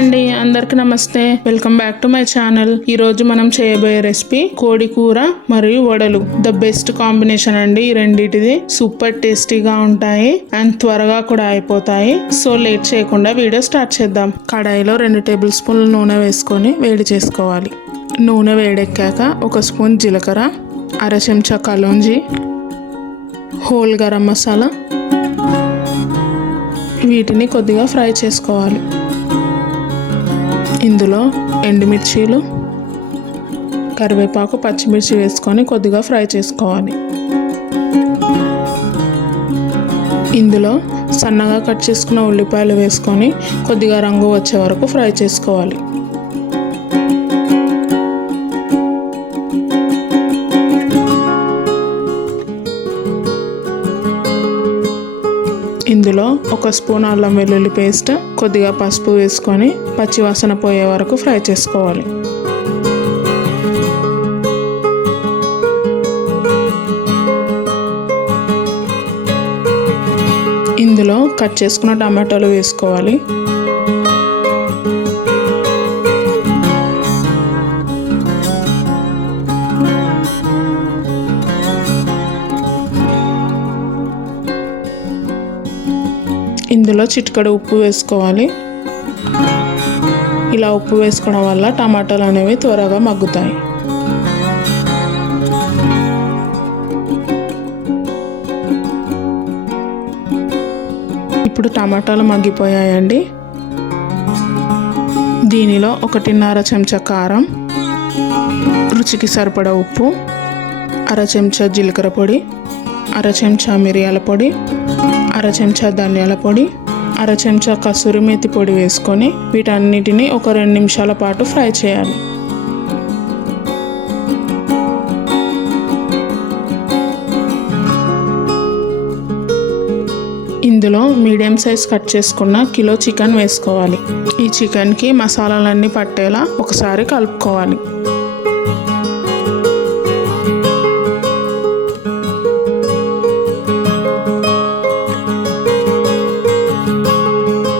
అండి, అందరికి నమస్తే. Welcome back to my channel. ఈ రోజు మనం చేయబోయే రెసిపీ కోడికూర మరియు వడలు. ద బెస్ట్ కాంబినేషన్ అండి ఈ రెండిటిది. సూపర్ టేస్టీగా ఉంటాయి అండ్ త్వరగా కూడా అయిపోతాయి. సో లేట్ చేయకుండా వీడియో స్టార్ట్ చేద్దాం. కడాయిలో 2 టేబుల్ స్పూన్ల నూనె వేసుకొని వేడి చేసుకోవాలి. నూనె వేడెక్కాక 1 స్పూన్ జీలకర్ర, అర చెంచా కలోంజి, హోల్ గరం మసాలా, వీటిని కొద్దిగా ఫ్రై చేసుకోవాలి. ఇందులో ఎండుమిర్చీలు, కరివేపాకు, పచ్చిమిర్చి వేసుకొని కొద్దిగా ఫ్రై చేసుకోవాలి. ఇందులో సన్నగా కట్ చేసుకున్న ఉల్లిపాయలు వేసుకొని కొద్దిగా రంగు వచ్చే వరకు ఫ్రై చేసుకోవాలి. ఇందులో 1 స్పూన్ అల్లం వెల్లుల్లి పేస్ట్, కొద్దిగా పసుపు వేసుకొని పచ్చివాసన పోయే వరకు ఫ్రై చేసుకోవాలి. ఇందులో కట్ చేసుకున్న టమాటాలు వేసుకోవాలి. ఇందులో చిటికెడు ఉప్పు వేసుకోవాలి. ఇలా ఉప్పు వేసుకోవడం వల్ల టమాటాలు అనేవి త్వరగా మగ్గుతాయి. ఇప్పుడు టమాటాలు మగ్గిపోయాయండి. దీనిలో 1.5 చెంచా కారం, రుచికి సరిపడా ఉప్పు, అర చెంచా జీలకర్ర పొడి, అర చెంచా మిరియాల పొడి, అర చెంచా ధనియాల పొడి, అర చెంచా కసూరి మేతి పొడి వేసుకొని వీటన్నిటిని ఒక 2 నిమిషాల పాటు ఫ్రై చేయాలి. ఇందులో మీడియం సైజ్ కట్ చేసుకున్న కిలో చికెన్ వేసుకోవాలి. ఈ చికెన్కి మసాలాలన్నీ పట్టేలా ఒకసారి కలుపుకోవాలి.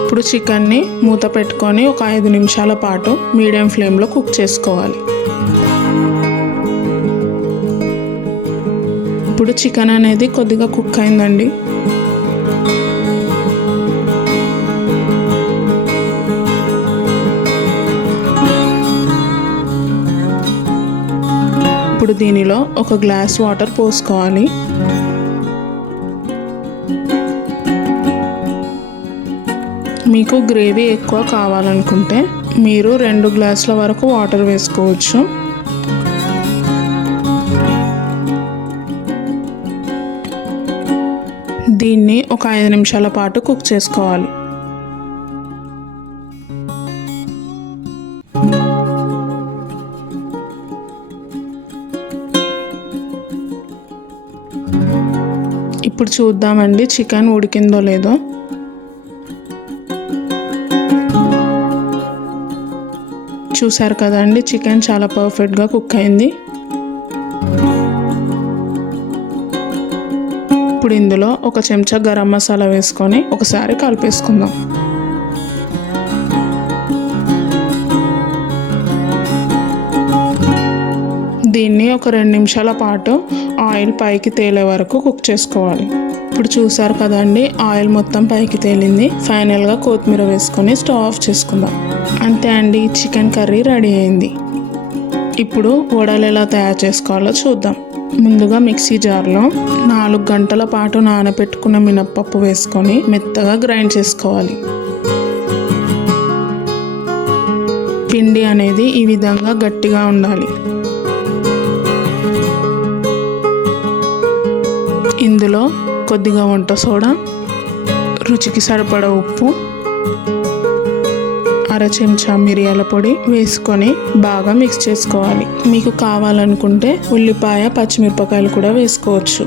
ఇప్పుడు చికెన్ని మూత పెట్టుకొని ఒక 5 నిమిషాల పాటు మీడియం ఫ్లేమ్లో కుక్ చేసుకోవాలి. ఇప్పుడు చికెన్ అనేది కొద్దిగా కుక్ అయిందండి. ఇప్పుడు దీనిలో 1 గ్లాస్ వాటర్ పోసుకోవాలి. మీకు గ్రేవీ ఎక్కువ కావాలనుకుంటే మీరు 2 గ్లాసుల వరకు వాటర్ వేసుకోవచ్చు. దీన్ని ఒక 5 నిమిషాల పాటు కుక్ చేసుకోవాలి. ఇప్పుడు చూద్దామండి చికెన్ ఉడికిందో లేదో. చూసారు కదండి, చికెన్ చాలా పర్ఫెక్ట్గా కుక్ అయింది. ఇప్పుడు ఇందులో 1 చెంచా గరం మసాలా వేసుకొని ఒకసారి కలిపేసుకుందాం. దీన్ని ఒక 2 నిమిషాల పాటు ఆయిల్ పైకి తేలే వరకు కుక్ చేసుకోవాలి. ఇప్పుడు చూసారు కదండి, ఆయిల్ మొత్తం పైకి తేలింది. ఫైనల్గా కొత్తిమీర వేసుకొని స్టవ్ ఆఫ్ చేసుకుందాం. అంతే అండి, చికెన్ కర్రీ రెడీ అయింది. ఇప్పుడు వడలు ఎలా తయారు చేసుకోవాలో చూద్దాం. ముందుగా మిక్సీ జార్లో 4 గంటల పాటు నానబెట్టుకున్న మినప్పప్పు వేసుకొని మెత్తగా గ్రైండ్ చేసుకోవాలి. పిండి అనేది ఈ విధంగా గట్టిగా ఉండాలి. ఇందులో కొద్దిగా వంట సోడా, రుచికి సరిపడా ఉప్పు, అర చెంచా మిరియాల పొడి వేసుకొని బాగా మిక్స్ చేసుకోవాలి. మీకు కావాలనుకుంటే ఉల్లిపాయ, పచ్చిమిరపకాయలు కూడా వేసుకోవచ్చు.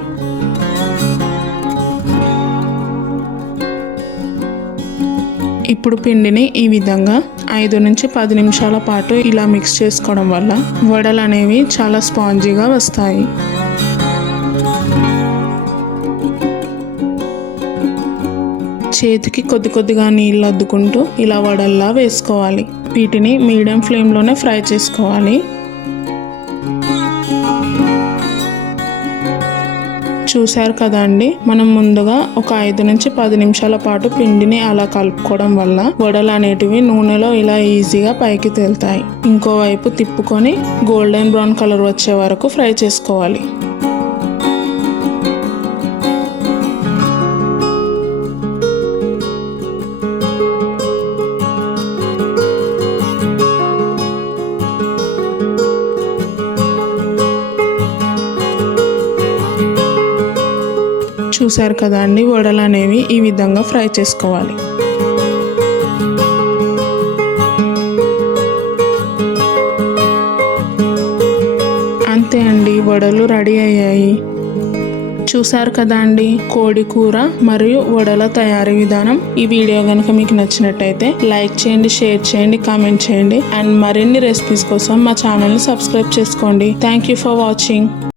ఇప్పుడు పిండిని ఈ విధంగా 5 నుంచి 10 నిమిషాల పాటు ఇలా మిక్స్ చేసుకోవడం వల్ల వడలు అనేవి చాలా స్పాంజీగా వస్తాయి. చేతికి కొద్ది కొద్దిగా నీళ్ళు అద్దుకుంటూ ఇలా వడల్లా వేసుకోవాలి. వీటిని మీడియం ఫ్లేమ్లోనే ఫ్రై చేసుకోవాలి. చూశారు కదా అండి, మనం ముందుగా ఒక 5 నుంచి 10 నిమిషాల పాటు పిండిని అలా కలుపుకోవడం వల్ల వడలు అనేటివి నూనెలో ఇలా ఈజీగా పైకి తేలుతాయి. ఇంకోవైపు తిప్పుకొని గోల్డెన్ బ్రౌన్ కలర్ వచ్చే వరకు ఫ్రై చేసుకోవాలి. చూసారు కదా అండి, వడలు అనేవి ఈ విధంగా ఫ్రై చేసుకోవాలి. అంతే అండి, వడలు రెడీ అయ్యాయి. చూసారు కదా అండి, కోడి కూర మరియు వడల తయారీ విధానం. ఈ వీడియో కనుక మీకు నచ్చినట్టయితే లైక్ చేయండి, షేర్ చేయండి, కామెంట్ చేయండి. అండ్ మరిన్ని రెసిపీస్ కోసం మా ఛానల్ని సబ్స్క్రైబ్ చేసుకోండి. Thank you for watching.